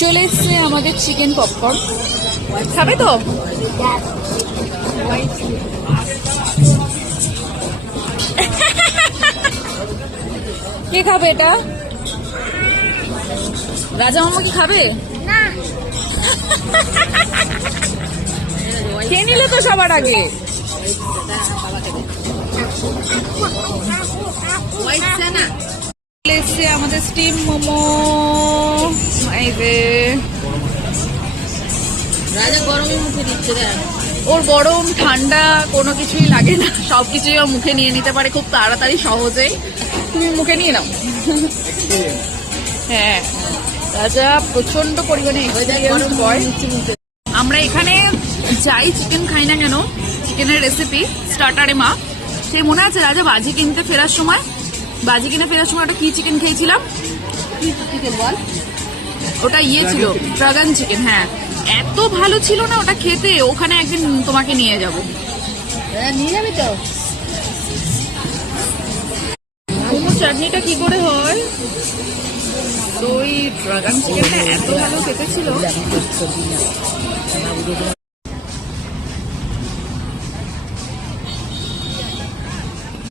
চলে এসছে আমাদের চিকেন পপকর্ন। খাবে তো? কে খাবে এটা? রাজা মামা কি খাবে? খেয়ে নিলে তো সবার আগে। এসছে আমাদের স্টিম মোমো। এই যে রাজা গরমে মুখে দিচ্ছে। ওর গরম ঠান্ডা কোনো কিছুই লাগে না, সবকিছুই ও মুখে নিয়ে নিতে পারে খুব তাড়াতাড়ি সহজেই। তুমি মুখে নিয়ে নাও। হ্যাঁ, রাজা প্রচন্ড পরিমাণে এক্সপিরিয়েন্স বয়। আমরা এখানে যাই চিকেন খাই না কেন, চিকেনের রেসিপি স্টার্টারে মা, সেই মনে আছে রাজা বাজি কিনতে ফেরার সময়, বাজি কিনে ফেরার সময় ওটা কি চিকেন খেয়েছিলাম? চিকেন বল, ওটা ছিল ড্রাগন চিকেন। হ্যাঁ, এত ভালো ছিল না ওটা খেতে। ওখানে একদিন তোমাকে নিয়ে যাব। নিয়ে যাবে তো। মোমো চাটনিটা কি করে হয়? তো ওই ড্রাগন চিকেনটা এত ভালো খেতে ছিল।